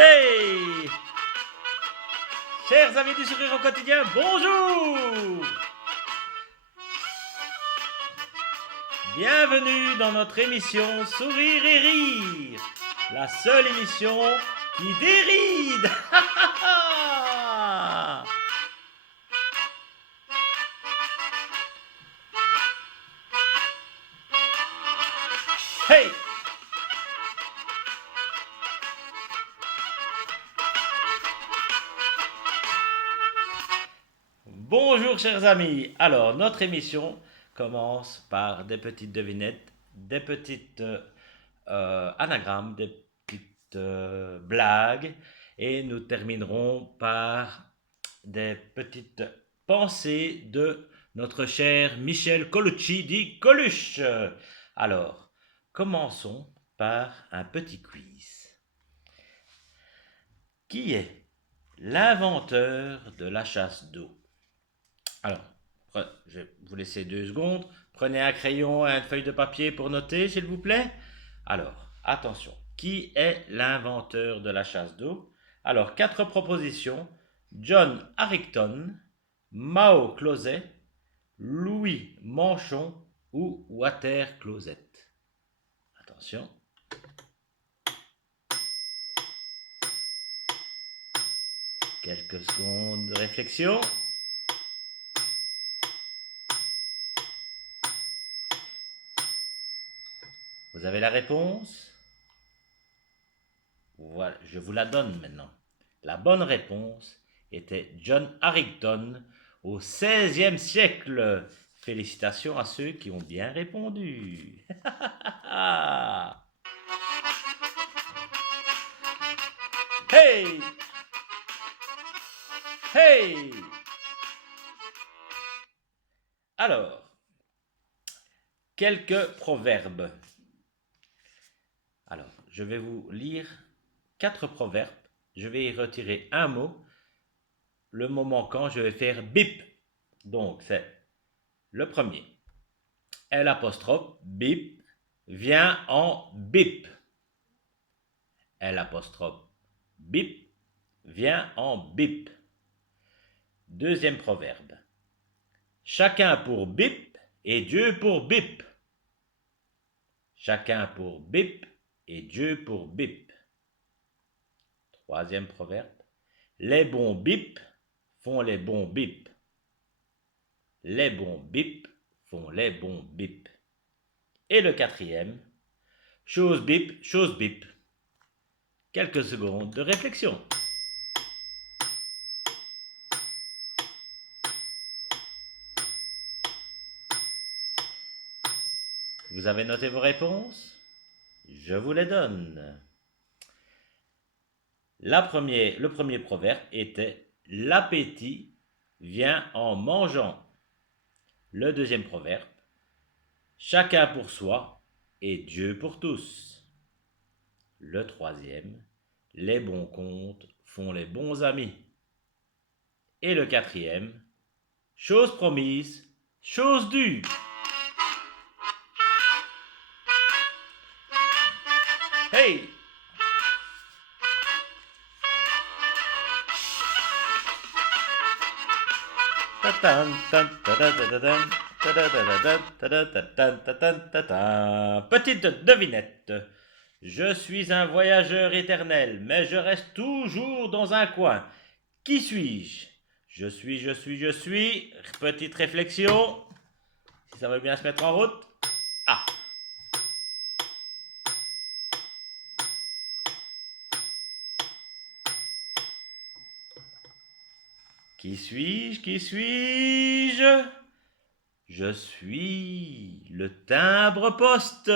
Hey! Chers amis du sourire au quotidien, bonjour! Bienvenue dans notre émission Sourire et Rire, la seule émission qui déride! Hey! Bonjour chers amis, alors notre émission commence par des petites devinettes, des petites anagrammes, des petites blagues et nous terminerons par des petites pensées de notre cher Michel Colucci dit Coluche. Alors, commençons par un petit quiz. Qui est l'inventeur de la chasse d'eau? Alors, je vais vous laisser 2 secondes. Prenez un crayon et une feuille de papier pour noter, s'il vous plaît. Alors, attention. Qui est l'inventeur de la chasse d'eau? Alors, 4 propositions. John Harrington, Mao Closet, Louis Manchon ou Water Closet. Attention. Quelques secondes de réflexion. Vous avez la réponse? Voilà, je vous la donne maintenant. La bonne réponse était John Harrington au XVIe siècle. Félicitations à ceux qui ont bien répondu. Hey! Hey! Alors, quelques proverbes. Alors, je vais vous lire 4 proverbes. Je vais y retirer un mot. Le mot manquant, je vais faire bip. Donc, c'est le premier. L'apostrophe bip vient en bip. L'apostrophe bip vient en bip. Deuxième proverbe. Chacun pour bip et Dieu pour bip. Chacun pour bip et Dieu pour bip. Troisième proverbe. Les bons bip font les bons bip. Les bons bip font les bons bip. Et le quatrième. Chose bip, chose bip. Quelques secondes de réflexion. Vous avez noté vos réponses? Je vous les donne. Le premier proverbe était « L'appétit vient en mangeant ». Le deuxième proverbe « Chacun pour soi et Dieu pour tous ». Le troisième « Les bons comptes font les bons amis ». Et le quatrième « Chose promise, chose due ». Hey! Petite devinette. Je suis un voyageur éternel, mais je reste toujours dans un coin. Qui suis-je? Je suis. Petite réflexion. Si ça veut bien se mettre en route. Ah! Qui suis-je? Qui suis-je? Je suis le timbre-poste.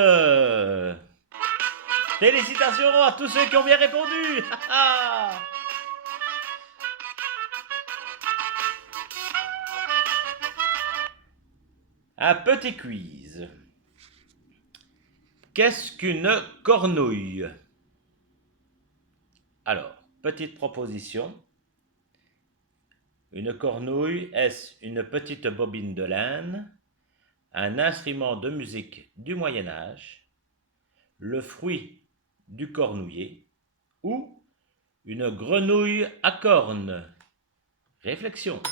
Félicitations à tous ceux qui ont bien répondu. Un petit quiz. Qu'est-ce qu'une cornouille? Alors, petite proposition. Une cornouille, est-ce une petite bobine de laine, un instrument de musique du Moyen-Âge, le fruit du cornouiller ou une grenouille à cornes? Réflexion.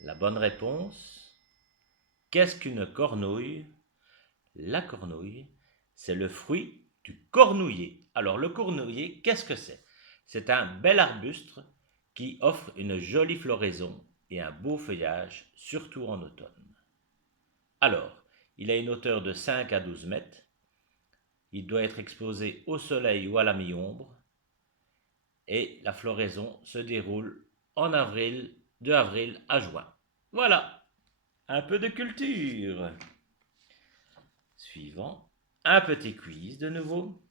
La bonne réponse, qu'est-ce qu'une cornouille? La cornouille, c'est le fruit du cornouiller. Alors le cornouiller, qu'est-ce que c'est? C'est un bel arbuste qui offre une jolie floraison et un beau feuillage, surtout en automne. Alors, il a une hauteur de 5 à 12 mètres. Il doit être exposé au soleil ou à la mi-ombre. Et la floraison se déroule en avril, de avril à juin. Voilà, un peu de culture. Suivant, un petit quiz de nouveau.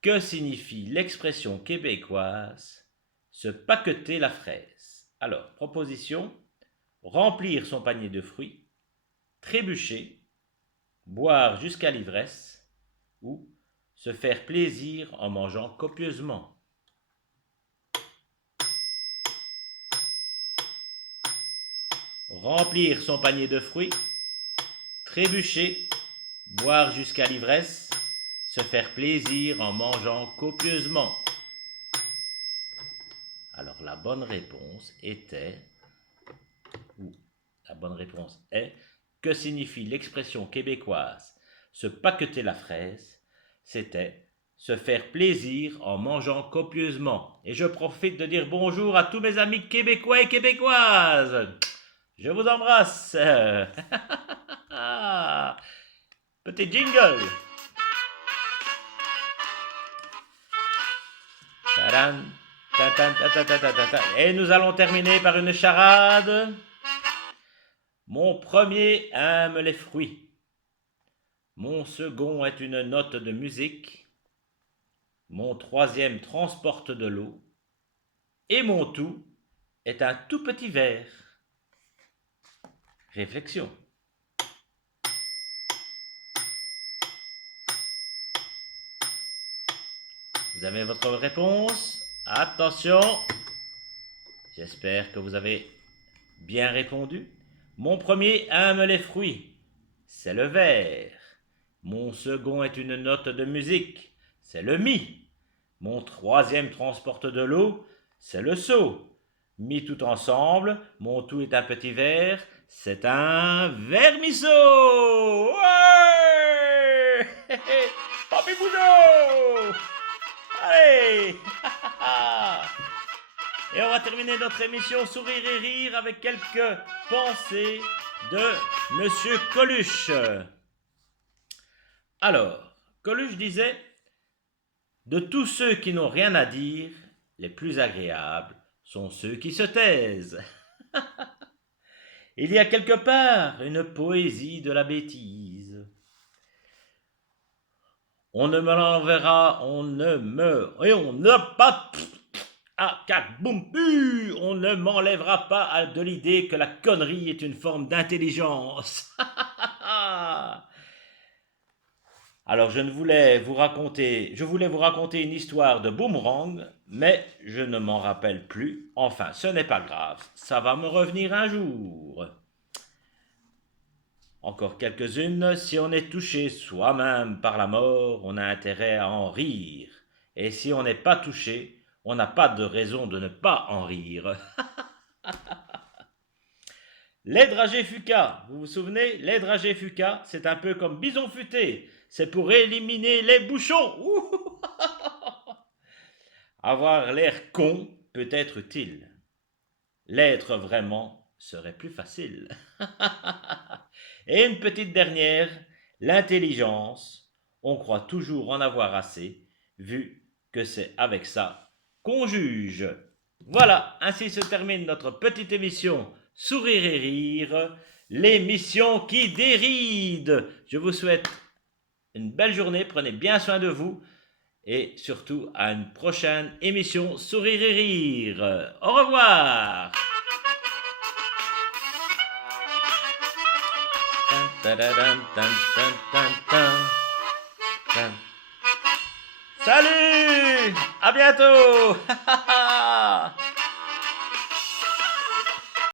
Que signifie l'expression québécoise se paqueter la fraise? Alors, proposition, remplir son panier de fruits, trébucher, boire jusqu'à l'ivresse ou se faire plaisir en mangeant copieusement. Remplir son panier de fruits, trébucher, boire jusqu'à l'ivresse, se faire plaisir en mangeant copieusement. Alors la bonne réponse était, ou la bonne réponse est, que signifie l'expression québécoise se paqueter la fraise? C'était se faire plaisir en mangeant copieusement. Et je profite de dire bonjour à tous mes amis québécois et québécoises. Je vous embrasse. Petit jingle. Tadam, tadam, tadam, tadam, tadam. Et nous allons terminer par une charade. Mon premier aime les fruits. Mon second est une note de musique. Mon troisième transporte de l'eau. Et mon tout est un tout petit verre. Réflexion. Vous avez votre réponse? Attention! J'espère que vous avez bien répondu. Mon premier aime les fruits, c'est le verre. Mon second est une note de musique, c'est le mi. Mon troisième transporte de l'eau, c'est le seau. Mis tout ensemble, mon tout est un petit verre, c'est un vermisseau. Ouais! Papy Bougeot! Allez! Et on va terminer notre émission Sourire et Rire avec quelques pensées de Monsieur Coluche. Alors, Coluche disait: de tous ceux qui n'ont rien à dire, les plus agréables sont ceux qui se taisent. Il y a quelque part une poésie de la bêtise. On ne me l'enverra, on ne me... Et on n'a pas... Ah, cac, boum, on ne m'enlèvera pas de l'idée que la connerie est une forme d'intelligence. Alors je voulais vous raconter une histoire de boomerang, mais je ne m'en rappelle plus. Enfin, ce n'est pas grave, ça va me revenir un jour. Encore quelques-unes. Si on est touché soi-même par la mort, on a intérêt à en rire. Et si on n'est pas touché, on n'a pas de raison de ne pas en rire. Les dragées fuca, vous vous souvenez? Les dragées fuca, c'est un peu comme bison futé. C'est pour éliminer les bouchons. Avoir l'air con peut être utile. L'être vraiment serait plus facile. Et une petite dernière, l'intelligence, on croit toujours en avoir assez, vu que c'est avec ça qu'on juge. Voilà, ainsi se termine notre petite émission Sourire et Rire, l'émission qui déride. Je vous souhaite une belle journée, prenez bien soin de vous et surtout à une prochaine émission Sourire et Rire. Au revoir. Salut, à bientôt.